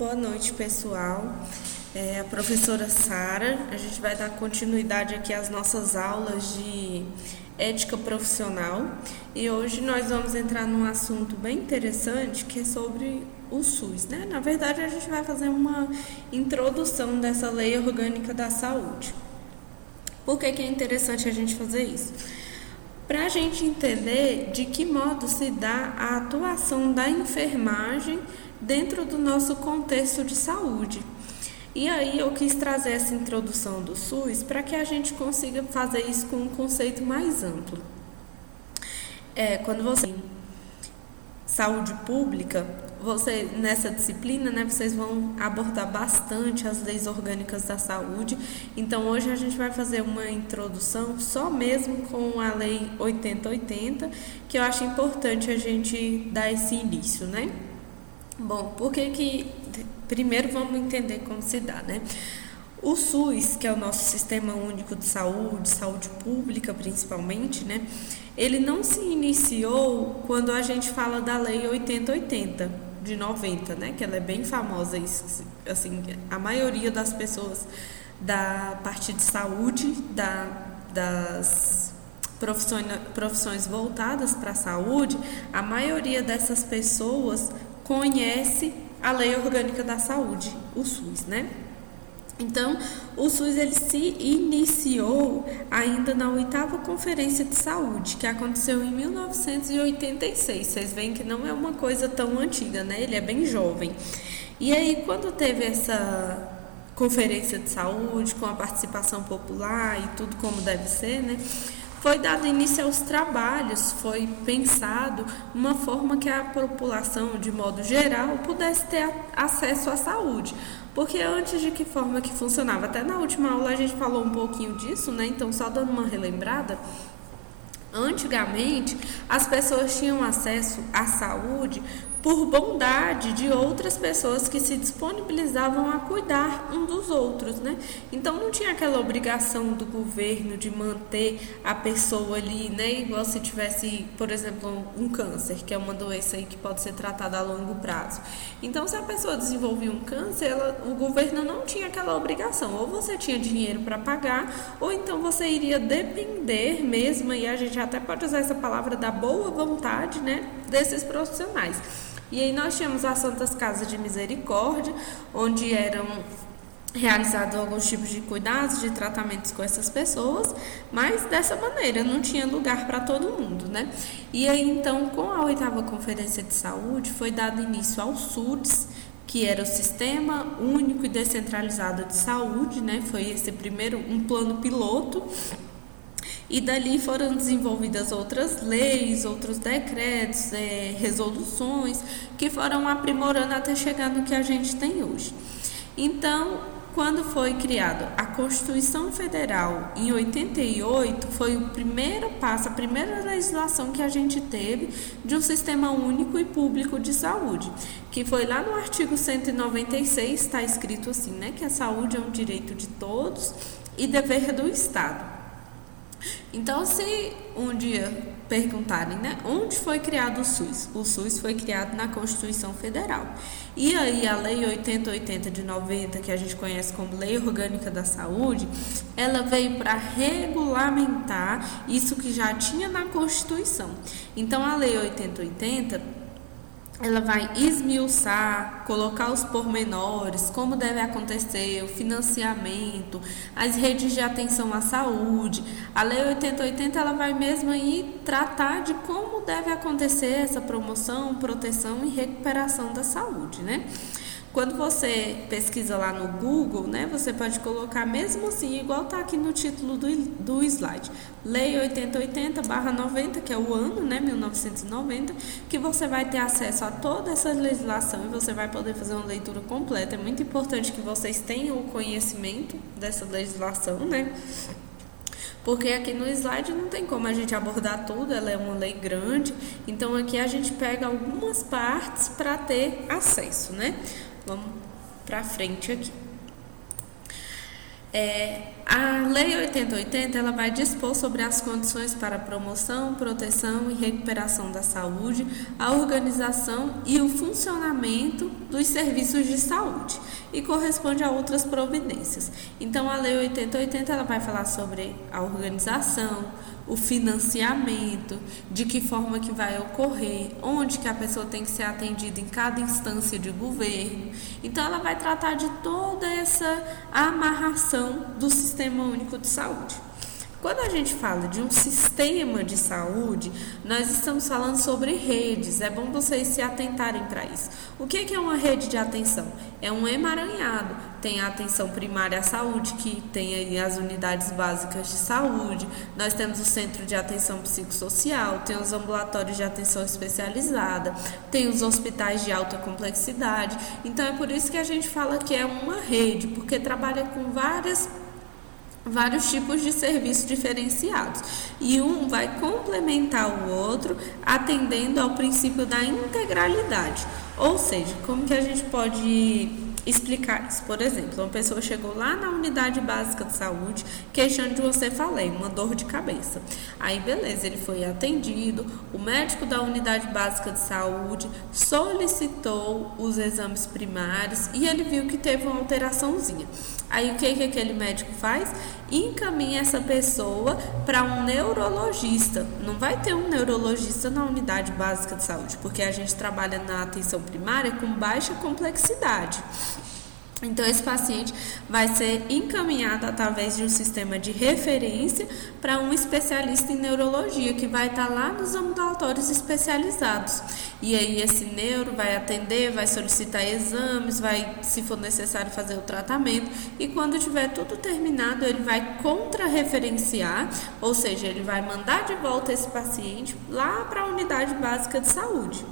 Boa noite, pessoal. A professora Sara. A gente vai dar continuidade aqui às nossas aulas de ética profissional e hoje nós vamos entrar num assunto bem interessante que é sobre o SUS, né? Na verdade, a gente vai fazer uma introdução dessa Lei Orgânica da Saúde. Por que é interessante a gente fazer isso? Para a gente entender de que modo se dá a atuação da enfermagem dentro do nosso contexto de saúde. E aí eu quis trazer essa introdução do SUS para que a gente consiga fazer isso com um conceito mais amplo. Quando você tem saúde pública, nessa disciplina, né, vocês vão abordar bastante as leis orgânicas da saúde. Então hoje a gente vai fazer uma introdução só mesmo com a lei 8080, que eu acho importante a gente dar esse início, né? Bom, primeiro vamos entender como se dá, né? O SUS, que é o nosso Sistema Único de saúde pública principalmente, né? Ele não se iniciou quando a gente fala da Lei 8080 de 90, né? Que ela é bem famosa, assim, a maioria das pessoas da parte de saúde, das profissões voltadas para a saúde, a maioria dessas pessoas conhece a Lei Orgânica da Saúde, o SUS, né? Então, o SUS ele se iniciou ainda na 8ª Conferência de Saúde, que aconteceu em 1986. Vocês veem que não é uma coisa tão antiga, né? Ele é bem jovem. E aí, quando teve essa Conferência de Saúde, com a participação popular e tudo como deve ser, né? Foi dado início aos trabalhos, foi pensado uma forma que a população, de modo geral, pudesse ter acesso à saúde. Porque antes de que forma que funcionava? Até na última aula a gente falou um pouquinho disso, né? Então, só dando uma relembrada, antigamente as pessoas tinham acesso à saúde por bondade de outras pessoas que se disponibilizavam a cuidar um dos outros, né? Então não tinha aquela obrigação do governo de manter a pessoa ali, né? Igual se tivesse, por exemplo, um câncer, que é uma doença aí que pode ser tratada a longo prazo. Então, se a pessoa desenvolvia um câncer, o governo não tinha aquela obrigação. Ou você tinha dinheiro para pagar, ou então você iria depender mesmo, e a gente até pode usar essa palavra da boa vontade, né? Desses profissionais. E aí nós tínhamos as Santas Casas de Misericórdia, onde eram realizados alguns tipos de cuidados, de tratamentos com essas pessoas, mas dessa maneira, não tinha lugar para todo mundo, né? E aí então, com a 8ª Conferência de Saúde, foi dado início ao SUDES, que era o Sistema Único e Descentralizado de Saúde, né? Foi esse primeiro, um plano piloto. E dali foram desenvolvidas outras leis, outros decretos, resoluções, que foram aprimorando até chegar no que a gente tem hoje. Então, quando foi criada a Constituição Federal, em 88, foi o primeiro passo, a primeira legislação que a gente teve de um sistema único e público de saúde, que foi lá no artigo 196, está escrito assim, né, que a saúde é um direito de todos e dever do Estado. Então, se um dia perguntarem, né, onde foi criado o SUS? O SUS foi criado na Constituição Federal. E aí a Lei 8080 de 90, que a gente conhece como Lei Orgânica da Saúde, ela veio para regulamentar isso que já tinha na Constituição. Então, a Lei 8080 ela vai esmiuçar, colocar os pormenores, como deve acontecer, o financiamento, as redes de atenção à saúde. A Lei 8080 ela vai mesmo aí tratar de como deve acontecer essa promoção, proteção e recuperação da saúde, né? Quando você pesquisa lá no Google, né, você pode colocar mesmo assim, igual está aqui no título do slide, Lei 8080/90, que é o ano, né, 1990, que você vai ter acesso a toda essa legislação e você vai poder fazer uma leitura completa. É muito importante que vocês tenham o conhecimento dessa legislação, né? Porque aqui no slide não tem como a gente abordar tudo, ela é uma lei grande, então aqui a gente pega algumas partes para ter acesso, né? Vamos para frente aqui. A Lei 8080 ela vai dispor sobre as condições para a promoção, proteção e recuperação da saúde, a organização e o funcionamento dos serviços de saúde e corresponde a outras providências. Então, a Lei 8080 ela vai falar sobre a organização, o financiamento, de que forma que vai ocorrer, onde que a pessoa tem que ser atendida em cada instância de governo. Então, ela vai tratar de toda essa amarração do Sistema Único de Saúde. Quando a gente fala de um sistema de saúde, nós estamos falando sobre redes. É bom vocês se atentarem para isso. O que é uma rede de atenção? É um emaranhado. Tem a atenção primária à saúde, que tem aí as unidades básicas de saúde. Nós temos o centro de atenção psicossocial, tem os ambulatórios de atenção especializada, tem os hospitais de alta complexidade. Então, é por isso que a gente fala que é uma rede, porque trabalha com vários tipos de serviços diferenciados e um vai complementar o outro atendendo ao princípio da integralidade. Ou seja, como que a gente pode explicar isso? Por exemplo, uma pessoa chegou lá na unidade básica de saúde queixando de você, falei, uma dor de cabeça. Aí beleza, ele foi atendido, o médico da unidade básica de saúde solicitou os exames primários e ele viu que teve uma alteraçãozinha. Aí o que aquele médico faz? Encaminha essa pessoa para um neurologista. Não vai ter um neurologista na unidade básica de saúde, porque a gente trabalha na atenção primária com baixa complexidade. Então, esse paciente vai ser encaminhado através de um sistema de referência para um especialista em neurologia, que vai estar lá nos ambulatórios especializados. E aí, esse neuro vai atender, vai solicitar exames, vai, se for necessário, fazer o tratamento. E quando tiver tudo terminado, ele vai contra-referenciar, ou seja, ele vai mandar de volta esse paciente lá para a unidade básica de saúde.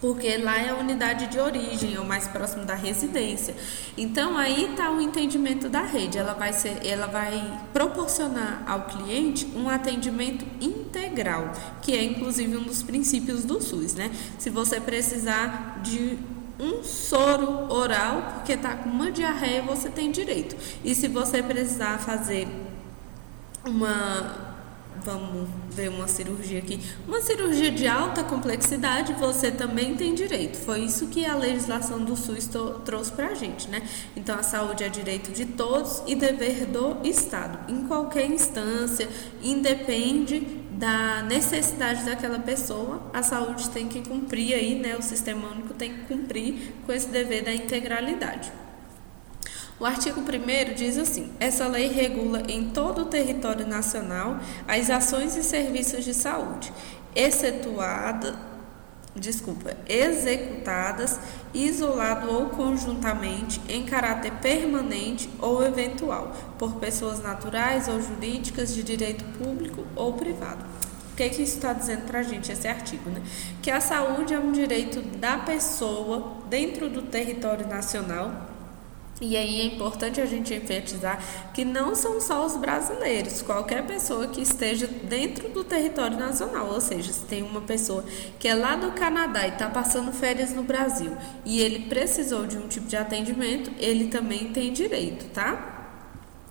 Porque lá é a unidade de origem, é o mais próximo da residência. Então, aí está o entendimento da rede. Ela vai proporcionar ao cliente um atendimento integral, que é inclusive um dos princípios do SUS, né? Se você precisar de um soro oral, porque está com uma diarreia, você tem direito. E se você precisar fazer vamos ver uma cirurgia aqui, uma cirurgia de alta complexidade, você também tem direito. Foi isso que a legislação do SUS trouxe pra gente, né? Então, a saúde é direito de todos e dever do Estado. Em qualquer instância, independe da necessidade daquela pessoa, a saúde tem que cumprir aí, né? O Sistema Único tem que cumprir com esse dever da integralidade. O artigo 1º diz assim: essa lei regula em todo o território nacional as ações e serviços de saúde, executadas, isolado ou conjuntamente, em caráter permanente ou eventual, por pessoas naturais ou jurídicas de direito público ou privado. O que isso está dizendo para a gente, esse artigo, né? Que a saúde é um direito da pessoa dentro do território nacional. E aí é importante a gente enfatizar que não são só os brasileiros, qualquer pessoa que esteja dentro do território nacional, ou seja, se tem uma pessoa que é lá do Canadá e está passando férias no Brasil e ele precisou de um tipo de atendimento, ele também tem direito, tá?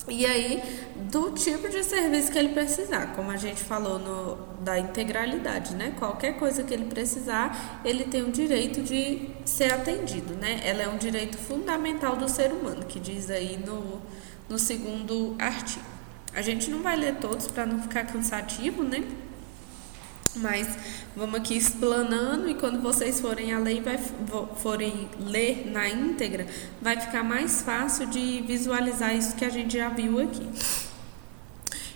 E aí, do tipo de serviço que ele precisar, como a gente falou da integralidade, né? Qualquer coisa que ele precisar, ele tem o direito de ser atendido, né? Ela é um direito fundamental do ser humano, que diz aí no 2º artigo. A gente não vai ler todos para não ficar cansativo, né? Mas vamos aqui explanando, e quando vocês forem forem ler na íntegra, vai ficar mais fácil de visualizar isso que a gente já viu aqui.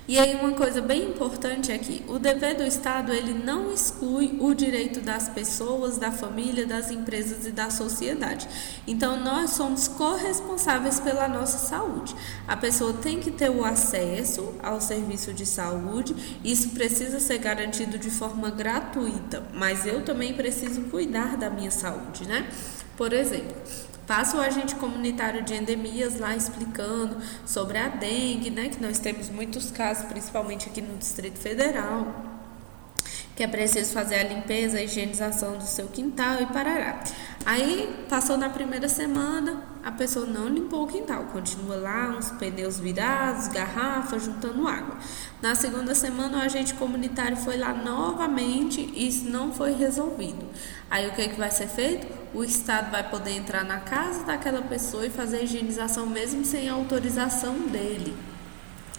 E aí uma coisa bem importante é que o dever do Estado, ele não exclui o direito das pessoas, da família, das empresas e da sociedade. Então, nós somos corresponsáveis pela nossa saúde. A pessoa tem que ter o acesso ao serviço de saúde, isso precisa ser garantido de forma gratuita, mas eu também preciso cuidar da minha saúde, né? Por exemplo, passa o agente comunitário de endemias lá explicando sobre a dengue, né, que nós temos muitos casos, principalmente aqui no Distrito Federal. que é preciso fazer a limpeza, a higienização do seu quintal e parará. Aí, passou na primeira semana, a pessoa não limpou o quintal, continua lá, uns pneus virados, garrafas, juntando água. Na segunda semana, o agente comunitário foi lá novamente e isso não foi resolvido. Aí, o que vai ser feito? O Estado vai poder entrar na casa daquela pessoa e fazer a higienização mesmo sem a autorização dele.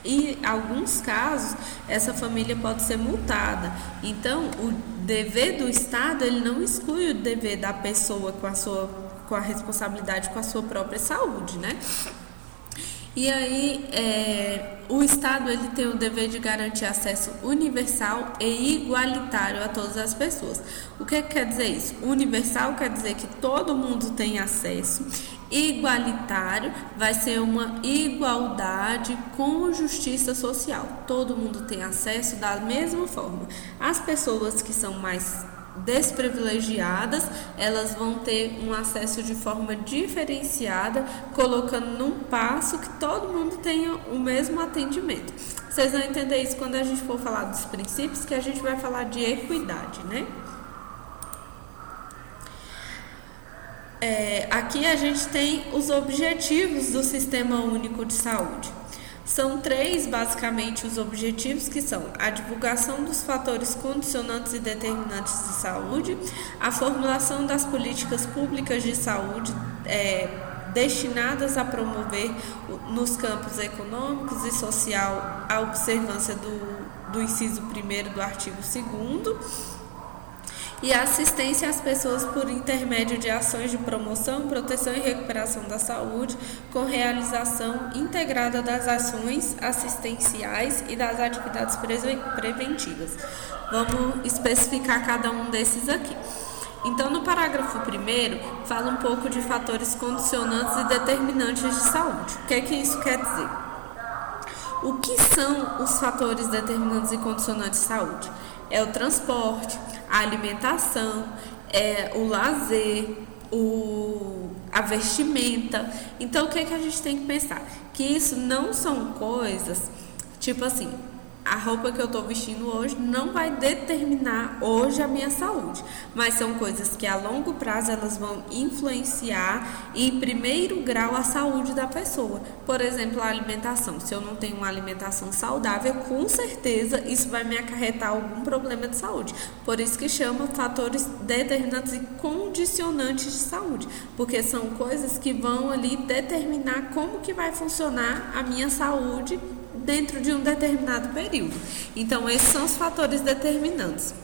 E em alguns casos, essa família pode ser multada. Então, o dever do Estado, ele não exclui o dever da pessoa com a responsabilidade com a sua própria saúde, né? E aí, o Estado, ele tem o dever de garantir acesso universal e igualitário a todas as pessoas. O que quer dizer isso? Universal quer dizer que todo mundo tem acesso. Igualitário vai ser uma igualdade com justiça social. Todo mundo tem acesso da mesma forma. As pessoas que são mais desprivilegiadas, elas vão ter um acesso de forma diferenciada, colocando num passo que todo mundo tenha o mesmo atendimento. Vocês vão entender isso quando a gente for falar dos princípios, que a gente vai falar de equidade, né? Aqui a gente tem os objetivos do Sistema Único de Saúde. São 3, basicamente, os objetivos, que são a divulgação dos fatores condicionantes e determinantes de saúde, a formulação das políticas públicas de saúde destinadas a promover nos campos econômicos e social a observância do inciso 1º do artigo 2º, e a assistência às pessoas por intermédio de ações de promoção, proteção e recuperação da saúde, com realização integrada das ações assistenciais e das atividades preventivas. Vamos especificar cada um desses aqui. Então, no parágrafo 1º, fala um pouco de fatores condicionantes e determinantes de saúde. O que isso quer dizer? O que são os fatores determinantes e condicionantes de saúde? É o transporte, a alimentação, o lazer, a vestimenta. Então, o que a gente tem que pensar? Que isso não são coisas, tipo assim, a roupa que eu estou vestindo hoje não vai determinar hoje a minha saúde, mas são coisas que a longo prazo elas vão influenciar em primeiro grau a saúde da pessoa. Por exemplo, a alimentação. Se eu não tenho uma alimentação saudável, com certeza isso vai me acarretar algum problema de saúde. Por isso que chama fatores determinantes e condicionantes de saúde, porque são coisas que vão ali determinar como que vai funcionar a minha saúde dentro de um determinado período. Então, esses são os fatores determinantes.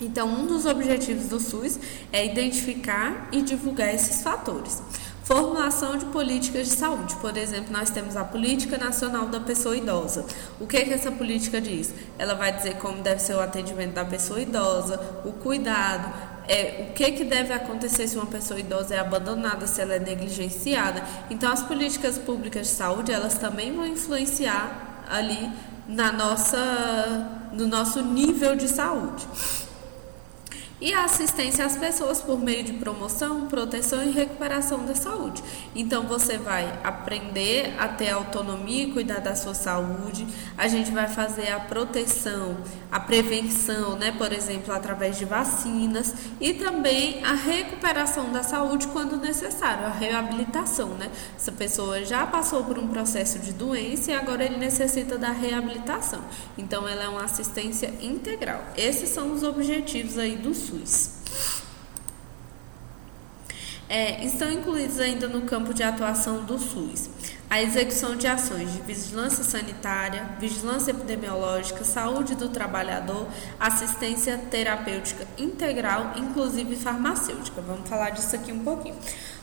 Então, um dos objetivos do SUS é identificar e divulgar esses fatores. Formulação de políticas de saúde. Por exemplo, nós temos a Política Nacional da Pessoa Idosa. O que essa política diz? Ela vai dizer como deve ser o atendimento da pessoa idosa, o cuidado, o que deve acontecer se uma pessoa idosa é abandonada, se ela é negligenciada. Então, as políticas públicas de saúde, elas também vão influenciar ali no nosso nível de saúde. E a assistência às pessoas por meio de promoção, proteção e recuperação da saúde. Então, você vai aprender a ter autonomia e cuidar da sua saúde. A gente vai fazer a proteção, a prevenção, né? Por exemplo, através de vacinas. E também a recuperação da saúde quando necessário, a reabilitação, né? Essa pessoa já passou por um processo de doença e agora ele necessita da reabilitação. Então, ela é uma assistência integral. Esses são os objetivos aí do SUS. Estão incluídos ainda no campo de atuação do SUS a execução de ações de vigilância sanitária, vigilância epidemiológica, saúde do trabalhador, assistência terapêutica integral, inclusive farmacêutica. Vamos falar disso aqui um pouquinho.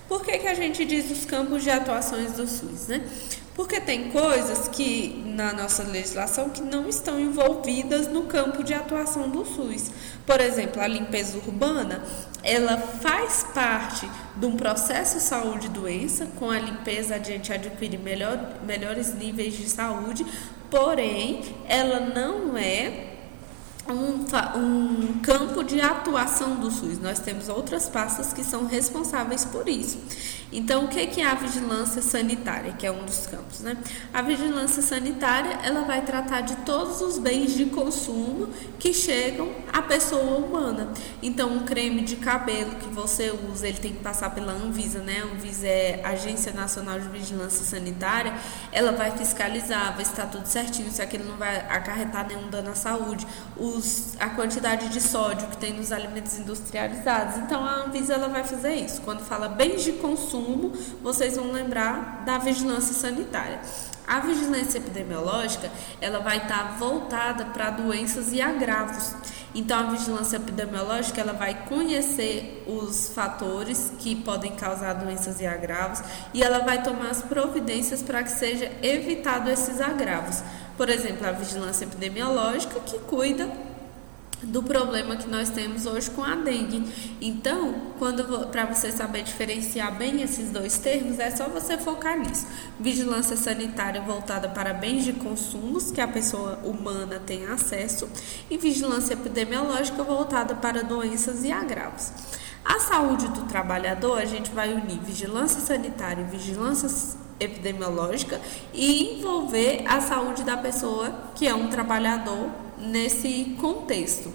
Por que a gente diz os campos de atuações do SUS, né? Porque tem coisas que na nossa legislação que não estão envolvidas no campo de atuação do SUS. Por exemplo, a limpeza urbana, ela faz parte de um processo saúde e doença. Com a limpeza a gente adquire melhores níveis de saúde, porém ela não é um um campo de atuação do SUS. Nós temos outras pastas que são responsáveis por isso. Então, o que é a vigilância sanitária, que é um dos campos, né? A vigilância sanitária, ela vai tratar de todos os bens de consumo que chegam à pessoa humana. Então, um creme de cabelo que você usa, ele tem que passar pela Anvisa, né? A Anvisa é a Agência Nacional de Vigilância Sanitária. Ela vai fiscalizar, vai estar tudo certinho, se aquilo não vai acarretar nenhum dano à saúde, a quantidade de sódio que tem nos alimentos industrializados. Então, a Anvisa, ela vai fazer isso. Quando fala bens de consumo, vocês vão lembrar da vigilância sanitária. A vigilância epidemiológica, ela vai estar voltada para doenças e agravos. Então, a vigilância epidemiológica, ela vai conhecer os fatores que podem causar doenças e agravos e ela vai tomar as providências para que seja evitado esses agravos. Por exemplo, a vigilância epidemiológica que cuida do problema que nós temos hoje com a dengue. Então, para você saber diferenciar bem esses dois termos, é só você focar nisso. Vigilância sanitária voltada para bens de consumos que a pessoa humana tem acesso e vigilância epidemiológica voltada para doenças e agravos. A saúde do trabalhador, a gente vai unir vigilância sanitária e vigilância epidemiológica e envolver a saúde da pessoa que é um trabalhador nesse contexto.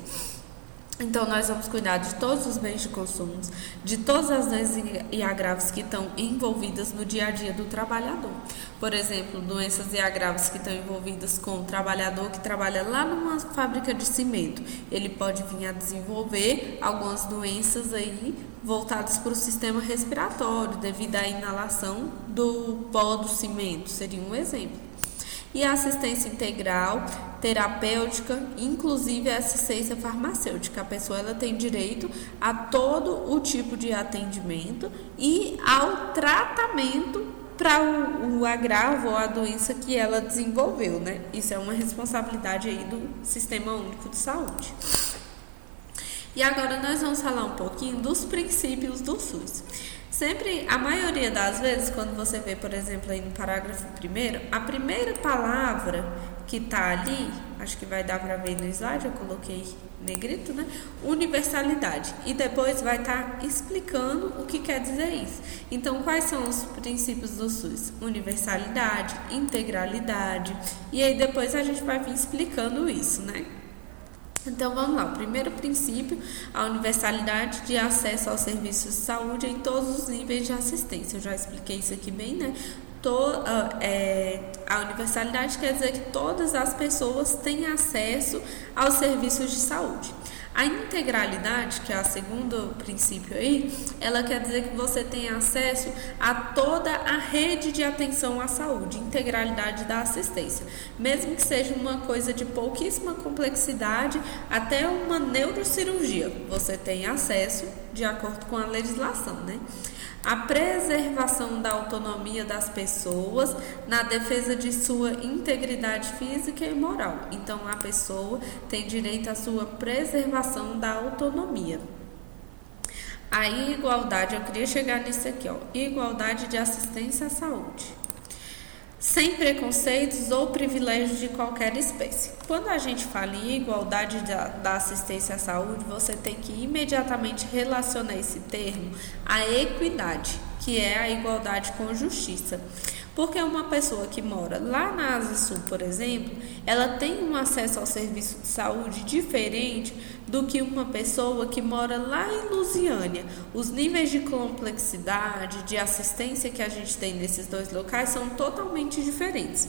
Então, nós vamos cuidar de todos os bens de consumo, de todas as doenças e agravos que estão envolvidas no dia a dia do trabalhador. Por exemplo, doenças e agravos que estão envolvidas com o trabalhador que trabalha lá numa fábrica de cimento. Ele pode vir a desenvolver algumas doenças aí voltadas para o sistema respiratório, devido à inalação do pó do cimento, seria um exemplo. E a assistência integral, terapêutica, inclusive a assistência farmacêutica. A pessoa ela tem direito a todo o tipo de atendimento e ao tratamento para o agravo ou a doença que ela desenvolveu, né? Isso é uma responsabilidade aí do Sistema Único de Saúde. E agora nós vamos falar um pouquinho dos princípios do SUS. Sempre, a maioria das vezes, quando você vê, por exemplo, aí no parágrafo 1º, a primeira palavra que está ali, acho que vai dar para ver no slide, eu coloquei negrito, né? Universalidade. E depois vai estar explicando o que quer dizer isso. Então, quais são os princípios do SUS? Universalidade, integralidade. E aí depois a gente vai vir explicando isso, né? Então, vamos lá. O primeiro princípio, a universalidade de acesso aos serviços de saúde em todos os níveis de assistência. Eu já expliquei isso aqui bem, né? A universalidade quer dizer que todas as pessoas têm acesso aos serviços de saúde. A integralidade, que é o segundo princípio aí, ela quer dizer que você tem acesso a toda a rede de atenção à saúde, integralidade da assistência. Mesmo que seja uma coisa de pouquíssima complexidade, até uma neurocirurgia, você tem acesso de acordo com a legislação, né? A preservação da autonomia das pessoas na defesa de sua integridade física e moral. Então, a pessoa tem direito à sua preservação da autonomia. A igualdade, eu queria chegar nisso aqui, ó. Igualdade de assistência à saúde. Sem preconceitos ou privilégios de qualquer espécie. Quando a gente fala em igualdade da assistência à saúde, você tem que imediatamente relacionar esse termo à equidade, que é a igualdade com justiça. Porque uma pessoa que mora lá na Asa Sul, por exemplo, ela tem um acesso ao serviço de saúde diferente do que uma pessoa que mora lá em Lusiânia. Os níveis de complexidade, de assistência que a gente tem nesses dois locais são totalmente diferentes.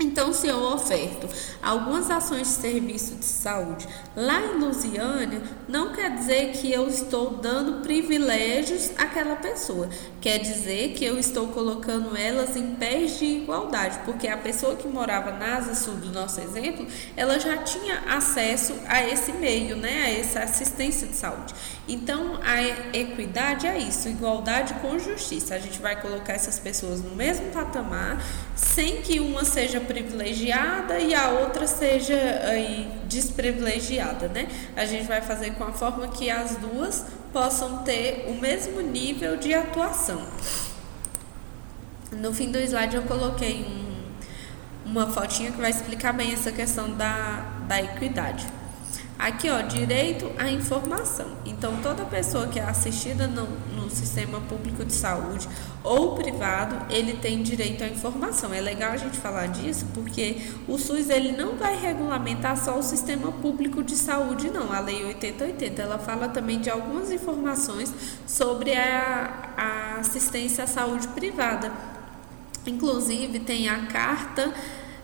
Então, se eu oferto algumas ações de serviço de saúde lá em Lusiânia, não quer dizer que eu estou dando privilégios àquela pessoa. Quer dizer que eu estou colocando elas em pés de igualdade, porque a pessoa que morava na Asa Sul do nosso exemplo, ela já tinha acesso a esse meio, né, a essa assistência de saúde. Então, a equidade é isso, igualdade com justiça. A gente vai colocar essas pessoas no mesmo patamar, sem que uma seja privilegiada e a outra seja desprivilegiada, né? A gente vai fazer com a forma que as duas possam ter o mesmo nível de atuação. No fim do slide eu coloquei uma fotinha que vai explicar bem essa questão da equidade. Aqui, ó, direito à informação. Então, toda pessoa que é assistida no sistema público de saúde ou privado, ele tem direito à informação. É legal a gente falar disso, porque o SUS ele não vai regulamentar só o sistema público de saúde, não. A Lei 8080, ela fala também de algumas informações sobre a assistência à saúde privada. Inclusive, tem a Carta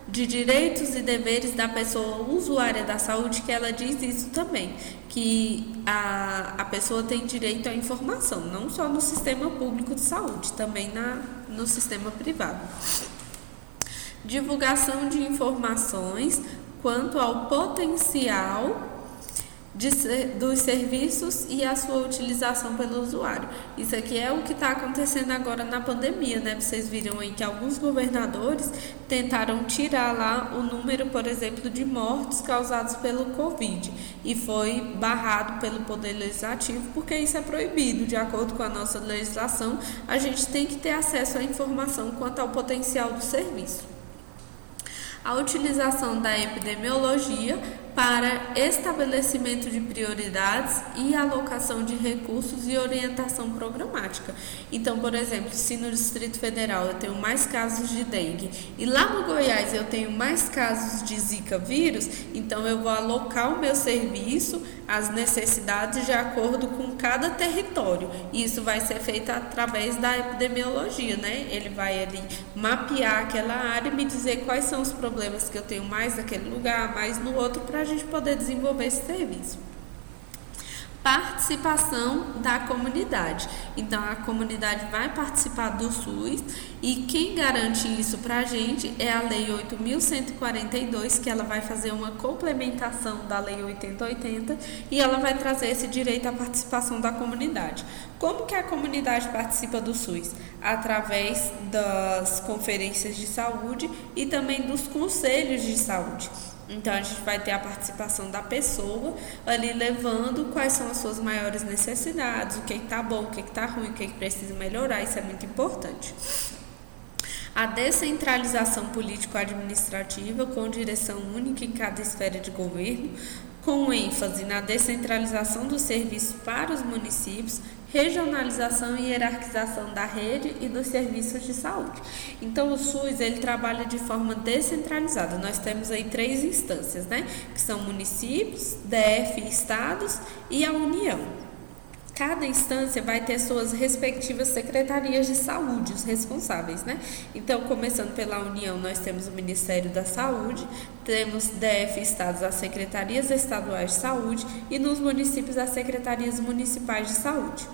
de Direitos e Deveres da Pessoa Usuária da Saúde, que ela diz isso também, que a pessoa tem direito à informação, não só no sistema público de saúde, também no sistema privado. Divulgação de informações quanto ao potencial dos serviços e a sua utilização pelo usuário. Isso aqui é o que está acontecendo agora na pandemia, né? Vocês viram aí que alguns governadores tentaram tirar lá o número, por exemplo, de mortes causados pelo Covid e foi barrado pelo Poder Legislativo, porque isso é proibido. De acordo com a nossa legislação, a gente tem que ter acesso à informação quanto ao potencial do serviço. A utilização da epidemiologia para estabelecimento de prioridades e alocação de recursos e orientação programática. Então, por exemplo, se no Distrito Federal eu tenho mais casos de dengue e lá no Goiás eu tenho mais casos de Zika vírus, então eu vou alocar o meu serviço às necessidades de acordo com cada território. E isso vai ser feito através da epidemiologia, né? Ele vai ali mapear aquela área e me dizer quais são os problemas que eu tenho mais naquele lugar, mais no outro, para a gente poder desenvolver esse serviço. Participação da comunidade. Então, a comunidade vai participar do SUS e quem garante isso para a gente é a Lei 8.142, que ela vai fazer uma complementação da Lei 8080 e ela vai trazer esse direito à participação da comunidade. Como que a comunidade participa do SUS? Através das conferências de saúde e também dos conselhos de saúde. Então, a gente vai ter a participação da pessoa ali levando quais são as suas maiores necessidades, o que está bom, o que está ruim, o que precisa melhorar, isso é muito importante. A descentralização político-administrativa com direção única em cada esfera de governo, com ênfase na descentralização dos serviços para os municípios, regionalização e hierarquização da rede e dos serviços de saúde. Então, o SUS, ele trabalha de forma descentralizada. Nós temos aí 3 instâncias, né? Que são municípios, DF, estados e a União. Cada instância vai ter suas respectivas secretarias de saúde, os responsáveis, né? Então, começando pela União, nós temos o Ministério da Saúde, temos DF, estados, as secretarias estaduais de saúde e nos municípios, as secretarias municipais de saúde.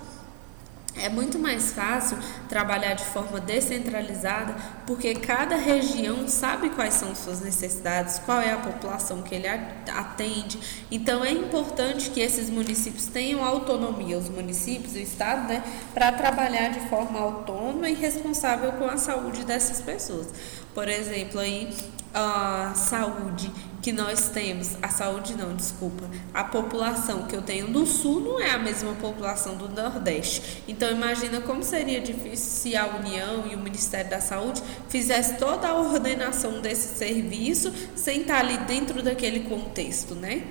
É muito mais fácil trabalhar de forma descentralizada porque cada região sabe quais são suas necessidades, qual é a população que ele atende. Então, é importante que esses municípios tenham autonomia, os municípios e o estado, né, para trabalhar de forma autônoma e responsável com a saúde dessas pessoas. Por exemplo, aí a saúde que nós temos, a população que eu tenho no sul não é a mesma população do Nordeste. Então, imagina como seria difícil se a União e o Ministério da Saúde fizesse toda a ordenação desse serviço sem estar ali dentro daquele contexto, né?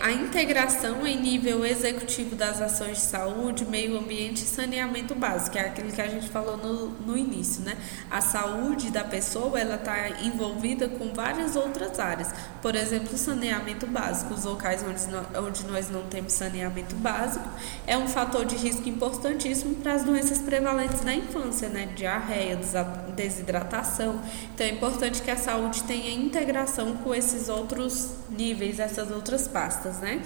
A integração em nível executivo das ações de saúde, meio ambiente e saneamento básico, que é aquilo que a gente falou no início, né? A saúde da pessoa, ela está envolvida com várias outras áreas. Por exemplo, o saneamento básico, os locais onde nós não temos saneamento básico, é um fator de risco importantíssimo para as doenças prevalentes na infância, né? Diarreia, desidratação. Então, é importante que a saúde tenha integração com esses outros níveis, essas outras pastas, né?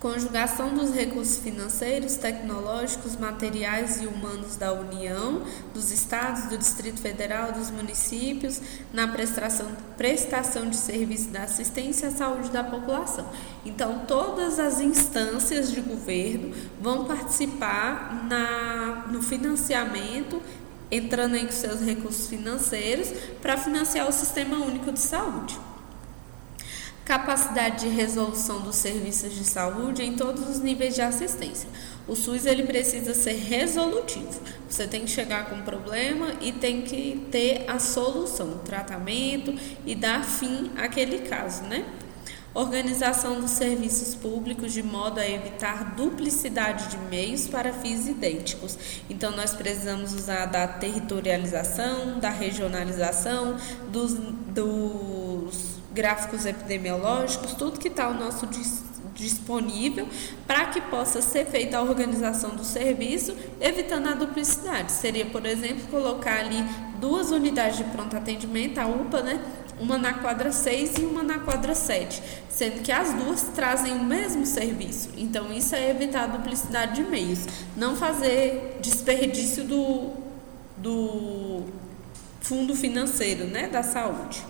Conjugação dos recursos financeiros, tecnológicos, materiais e humanos da União, dos estados, do Distrito Federal, dos municípios, na prestação de serviços da assistência à saúde da população. Então, todas as instâncias de governo vão participar no financiamento, entrando aí com seus recursos financeiros para financiar o Sistema Único de Saúde. Capacidade de resolução dos serviços de saúde em todos os níveis de assistência. O SUS ele precisa ser resolutivo. Você tem que chegar com um problema e tem que ter a solução, o tratamento e dar fim àquele caso, né? Organização dos serviços públicos de modo a evitar duplicidade de meios para fins idênticos. Então, nós precisamos usar da territorialização, da regionalização, dos gráficos epidemiológicos, tudo que está ao nosso disponível para que possa ser feita a organização do serviço, evitando a duplicidade. Seria, por exemplo, colocar ali 2 unidades de pronto atendimento, a UPA, né? Uma na quadra 6 e uma na quadra 7, sendo que as duas trazem o mesmo serviço. Então, isso é evitar a duplicidade de meios, não fazer desperdício do fundo financeiro, né, da saúde.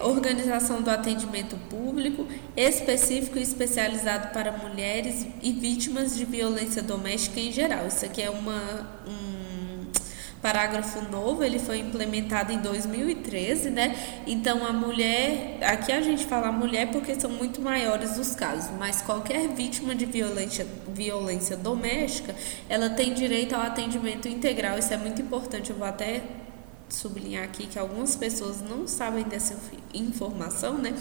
Organização do atendimento público específico e especializado para mulheres e vítimas de violência doméstica em geral. Isso aqui é um parágrafo novo, ele foi implementado em 2013, né? Então, a mulher, aqui a gente fala mulher porque são muito maiores os casos, mas qualquer vítima de violência doméstica, ela tem direito ao atendimento integral. Isso é muito importante, eu vou até sublinhar aqui que algumas pessoas não sabem dessa informação, né?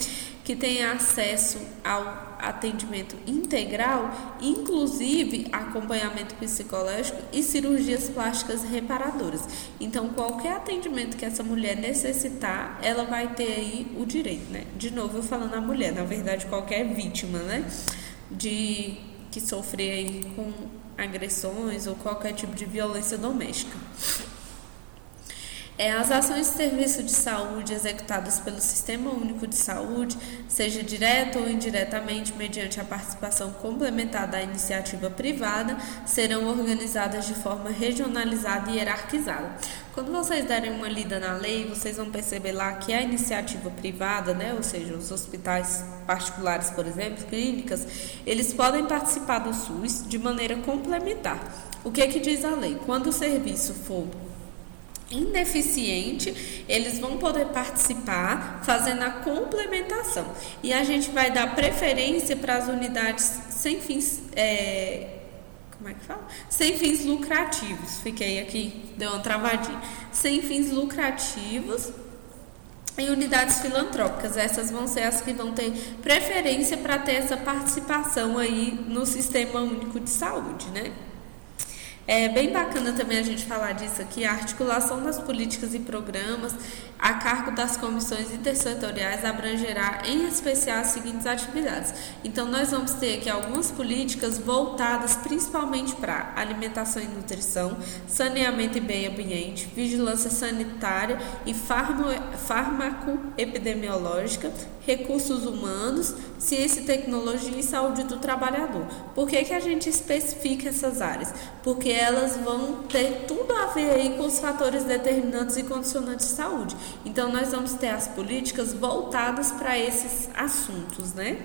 Que tem acesso ao atendimento integral, inclusive acompanhamento psicológico e cirurgias plásticas reparadoras. Então, qualquer atendimento que essa mulher necessitar, ela vai ter aí o direito, né? De novo, eu falando a mulher, na verdade, qualquer vítima, né? Que sofrer aí com agressões ou qualquer tipo de violência doméstica. As ações de serviço de saúde executadas pelo Sistema Único de Saúde, seja direta ou indiretamente mediante a participação complementar da iniciativa privada, serão organizadas de forma regionalizada e hierarquizada. Quando vocês derem uma lida na lei, vocês vão perceber lá que a iniciativa privada, né, ou seja, os hospitais particulares, por exemplo, clínicas, eles podem participar do SUS de maneira complementar. O que diz a lei? Quando o serviço for ineficiente, eles vão poder participar fazendo a complementação. E a gente vai dar preferência para as unidades sem fins, sem fins lucrativos. Fiquei aqui, deu uma travadinha. Sem fins lucrativos e unidades filantrópicas. Essas vão ser as que vão ter preferência para ter essa participação aí no Sistema Único de Saúde, né? É bem bacana também a gente falar disso aqui, a articulação das políticas e programas a cargo das comissões intersetoriais abrangerá em especial as seguintes atividades. Então, nós vamos ter aqui algumas políticas voltadas principalmente para alimentação e nutrição, saneamento e meio ambiente, vigilância sanitária e farmacoepidemiológica, recursos humanos, ciência e tecnologia e saúde do trabalhador. Por que a gente especifica essas áreas? Porque elas vão ter tudo a ver aí com os fatores determinantes e condicionantes de saúde. Então, nós vamos ter as políticas voltadas para esses assuntos, né?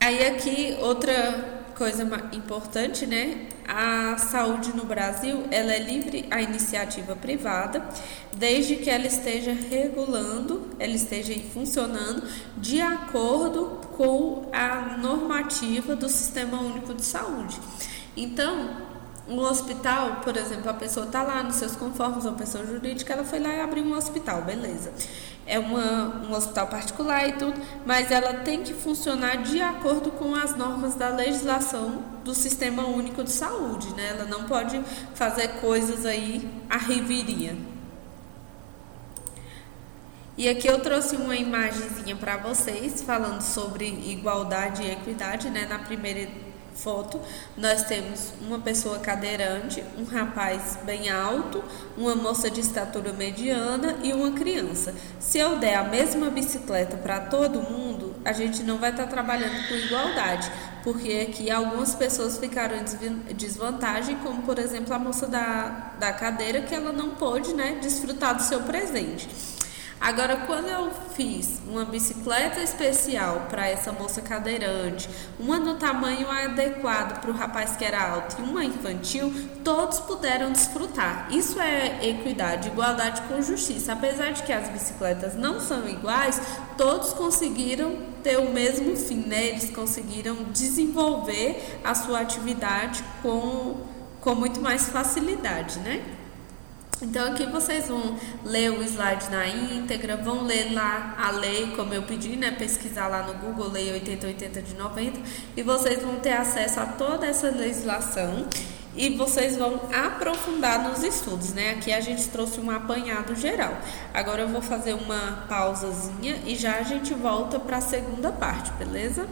Aí aqui, outra coisa importante, né? A saúde no Brasil, ela é livre à iniciativa privada, desde que ela esteja regulando, ela esteja funcionando de acordo com a normativa do Sistema Único de Saúde. Então, um hospital, por exemplo, a pessoa está lá nos seus conformes, uma pessoa jurídica, ela foi lá e abriu um hospital, beleza. É um hospital particular e tudo, mas ela tem que funcionar de acordo com as normas da legislação do Sistema Único de Saúde, né? Ela não pode fazer coisas aí à reveria. E aqui eu trouxe uma imagenzinha para vocês, falando sobre igualdade e equidade, né? Na primeira foto, nós temos uma pessoa cadeirante, um rapaz bem alto, uma moça de estatura mediana e uma criança. Se eu der a mesma bicicleta para todo mundo, a gente não vai estar trabalhando com igualdade, porque aqui algumas pessoas ficaram em desvantagem, como por exemplo a moça da cadeira, que ela não pôde, né, desfrutar do seu presente. Agora, quando eu fiz uma bicicleta especial para essa moça cadeirante, uma no tamanho adequado para o rapaz que era alto e uma infantil, todos puderam desfrutar. Isso é equidade, igualdade com justiça. Apesar de que as bicicletas não são iguais, todos conseguiram ter o mesmo fim, né? Eles conseguiram desenvolver a sua atividade com muito mais facilidade, né? Então aqui vocês vão ler o slide na íntegra, vão ler lá a lei, como eu pedi, né? Pesquisar lá no Google, Lei 8080 de 90, e vocês vão ter acesso a toda essa legislação e vocês vão aprofundar nos estudos, né? Aqui a gente trouxe um apanhado geral. Agora eu vou fazer uma pausazinha e já a gente volta para a segunda parte, beleza?